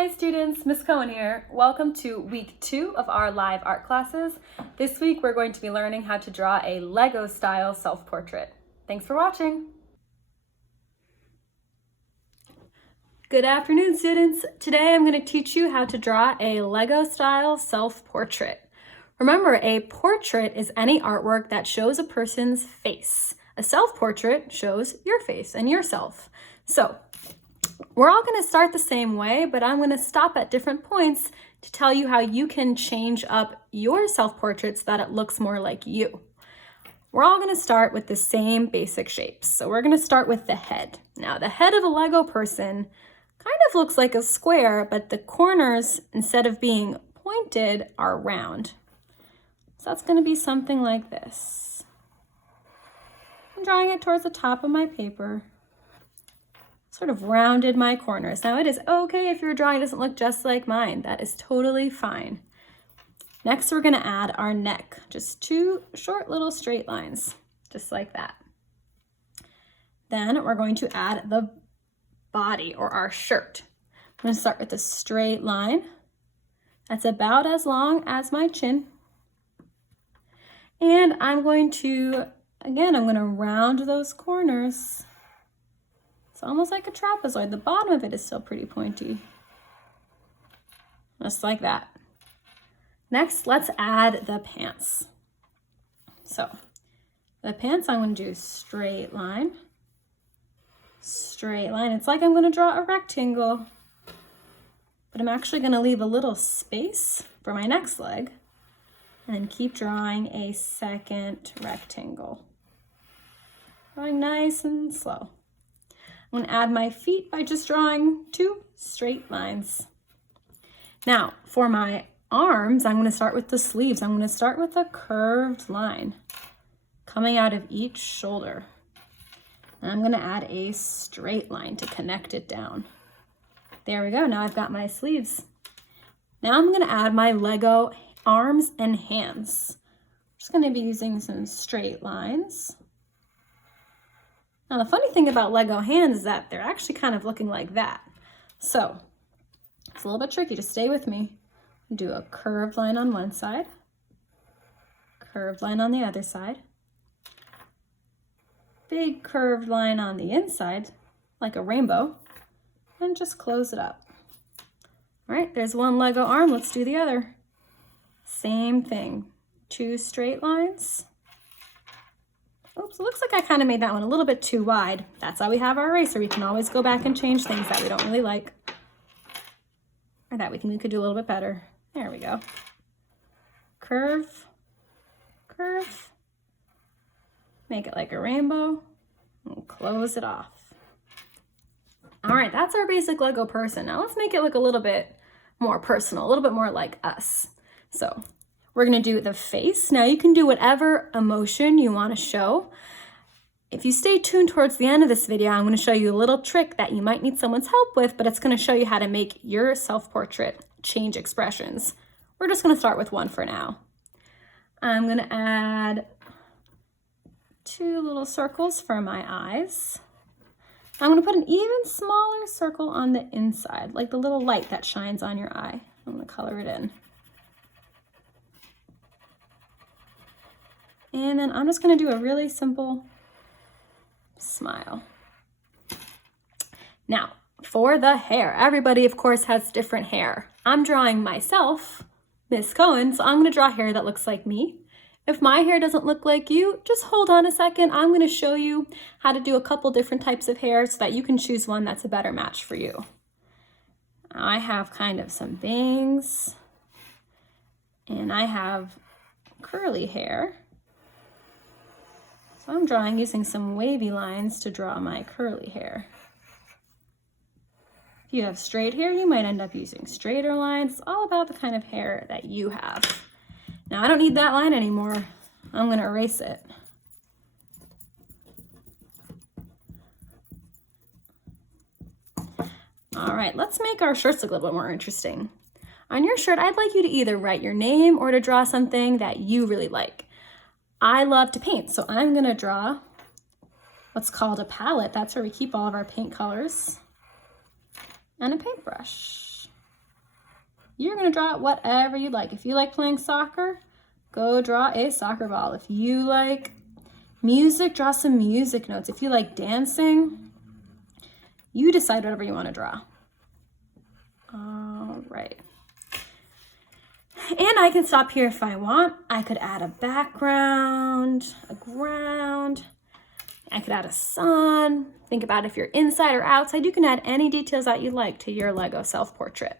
Hi students, Miss Cohen here. Welcome to week 2 of our live art classes. This week we're going to be learning how to draw a Lego style self-portrait. Thanks for watching. Good afternoon students. Today I'm going to teach you how to draw a Lego style self-portrait. Remember, a portrait is any artwork that shows a person's face. A self-portrait shows your face and yourself. So we're all going to start the same way, but I'm going to stop at different points to tell you how you can change up your self-portraits so that it looks more like you. We're all going to start with the same basic shapes. So we're going to start with the head. Now, the head of a Lego person kind of looks like a square, but the corners, instead of being pointed, are round. So that's going to be something like this. I'm drawing it towards the top of my paper. Sort of rounded my corners. Now it is okay if your drawing doesn't look just like mine. That is totally fine. Next, we're gonna add our neck. Just 2 short little straight lines, just like that. Then we're going to add the body or our shirt. I'm gonna start with a straight line. That's about as long as my chin. And I'm going to round those corners. It's almost like a trapezoid. The bottom of it is still pretty pointy. Just like that. Next, let's add the pants. So, the pants, I'm going to do straight line. Straight line. It's like I'm going to draw a rectangle, but I'm actually going to leave a little space for my next leg and then keep drawing a second rectangle. Going nice and slow. I'm going to add my feet by just drawing 2 straight lines. Now, for my arms, I'm going to start with the sleeves. I'm going to start with a curved line coming out of each shoulder. And I'm going to add a straight line to connect it down. There we go. Now I've got my sleeves. Now I'm going to add my Lego arms and hands. I'm just going to be using some straight lines. Now, the funny thing about Lego hands is that they're actually kind of looking like that. So it's a little bit tricky. Just stay with me. Do a curved line on one side, curved line on the other side, big curved line on the inside, like a rainbow, and just close it up. All right, there's one Lego arm. Let's do the other. Same thing. 2 straight lines. Oops, it looks like I kind of made that one a little bit too wide. That's why we have our eraser. We can always go back and change things that we don't really like, or that we think we could do a little bit better. There we go. Curve, curve. Make it like a rainbow and close it off. All right, that's our basic Lego person. Now let's make it look a little bit more personal, a little bit more like us. So we're going to do the face. Now you can do whatever emotion you want to show. If you stay tuned towards the end of this video, I'm going to show you a little trick that you might need someone's help with, but it's going to show you how to make your self-portrait change expressions. We're just going to start with one for now. I'm going to add 2 little circles for my eyes. I'm going to put an even smaller circle on the inside, like the little light that shines on your eye. I'm going to color it in. And then I'm just going to do a really simple smile. Now, for the hair, everybody, of course, has different hair. I'm drawing myself, Miss Cohen, so I'm going to draw hair that looks like me. If my hair doesn't look like you, just hold on a second. I'm going to show you how to do a couple different types of hair so that you can choose one that's a better match for you. I have kind of some bangs, and I have curly hair. So I'm drawing using some wavy lines to draw my curly hair. If you have straight hair, you might end up using straighter lines. It's all about the kind of hair that you have. Now I don't need that line anymore. I'm going to erase it. All right, let's make our shirts look a little bit more interesting. On your shirt, I'd like you to either write your name or to draw something that you really like. I love to paint, so I'm going to draw what's called a palette. That's where we keep all of our paint colors. And a paintbrush. You're gonna draw whatever you like. If you like playing soccer, go draw a soccer ball. If you like music, draw some music notes. If you like dancing, you decide whatever you want to draw. All right. And I can stop here if I want. I could add a background, a ground. I could add a sun. Think about if you're inside or outside. You can add any details that you like to your Lego self-portrait.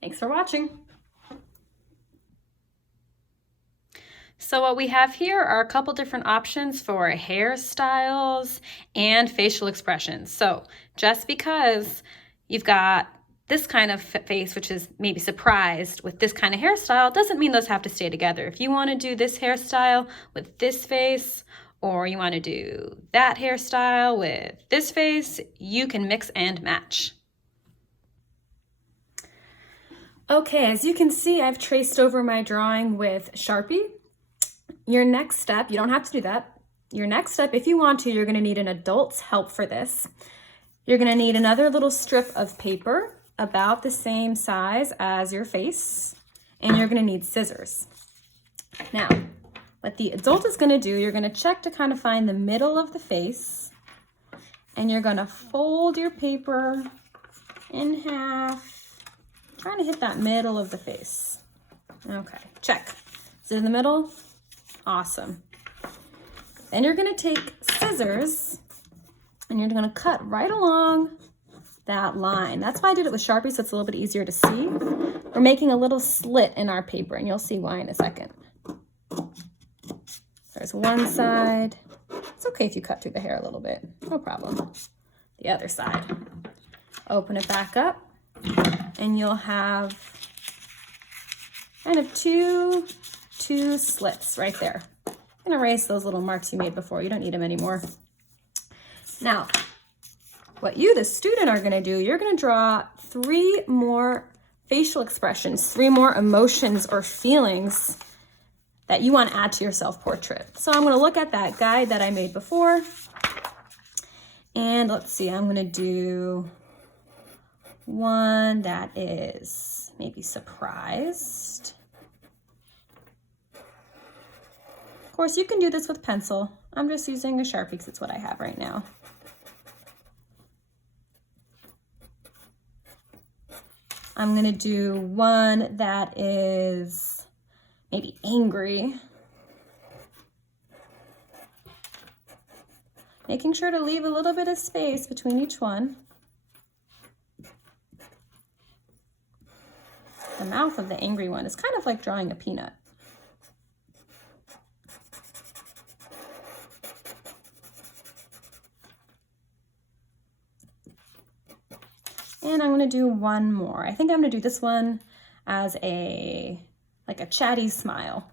Thanks for watching. So what we have here are a couple different options for hairstyles and facial expressions. So just because you've got this kind of face, which is maybe surprised with this kind of hairstyle, doesn't mean those have to stay together. If you want to do this hairstyle with this face, or you want to do that hairstyle with this face, you can mix and match. Okay, as you can see, I've traced over my drawing with Sharpie. Your next step, you don't have to do that. Your next step, if you want to, you're gonna need an adult's help for this. You're gonna need another little strip of paper about the same size as your face, and you're gonna need scissors. Now, what the adult is gonna do, you're gonna check to kind of find the middle of the face, and you're gonna fold your paper in half, trying to hit that middle of the face. Okay, check. Is it in the middle? Awesome. Then you're gonna take scissors and you're gonna cut right along that line. That's why I did it with Sharpie, so it's a little bit easier to see. We're making a little slit in our paper, and you'll see why in a second. There's one side. It's okay if you cut through the hair a little bit, no problem. The other side. Open it back up, and you'll have kind of two slits right there. I'm gonna erase those little marks you made before. You don't need them anymore. Now, what you, the student, are gonna do, you're gonna draw 3 more facial expressions, 3 more emotions or feelings that you want to add to your self-portrait. So I'm gonna look at that guide that I made before, and let's see, I'm gonna do one that is maybe surprised. Of course, you can do this with pencil. I'm just using a Sharpie because it's what I have right now. I'm gonna do one that is maybe angry. Making sure to leave a little bit of space between each one. The mouth of the angry one is kind of like drawing a peanut. And I'm gonna do one more. I think I'm gonna do this one as like a chatty smile.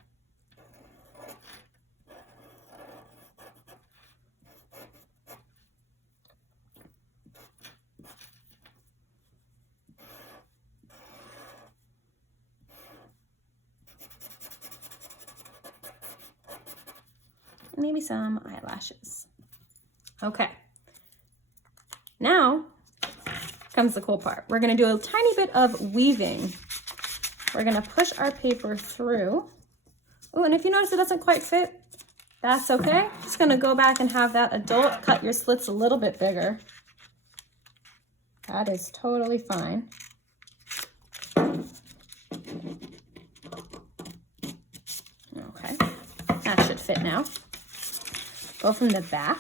Maybe some eyelashes. Okay. Now comes the cool part. We're gonna do a tiny bit of weaving. We're gonna push our paper through. Oh, and if you notice it doesn't quite fit, that's okay. Just gonna go back and have that adult cut your slits a little bit bigger. That is totally fine. Okay, that should fit now. Go from the back.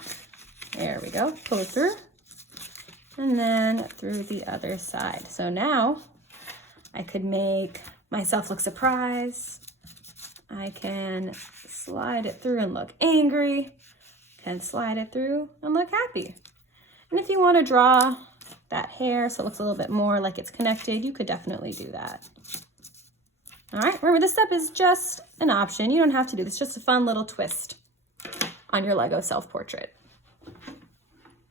There we go. Pull it through. And then through the other side. So now I could make myself look surprised. I can slide it through and look angry. Can slide it through and look happy. And if you want to draw that hair so it looks a little bit more like it's connected, you could definitely do that. All right, remember this step is just an option. You don't have to do this, just a fun little twist on your Lego self-portrait.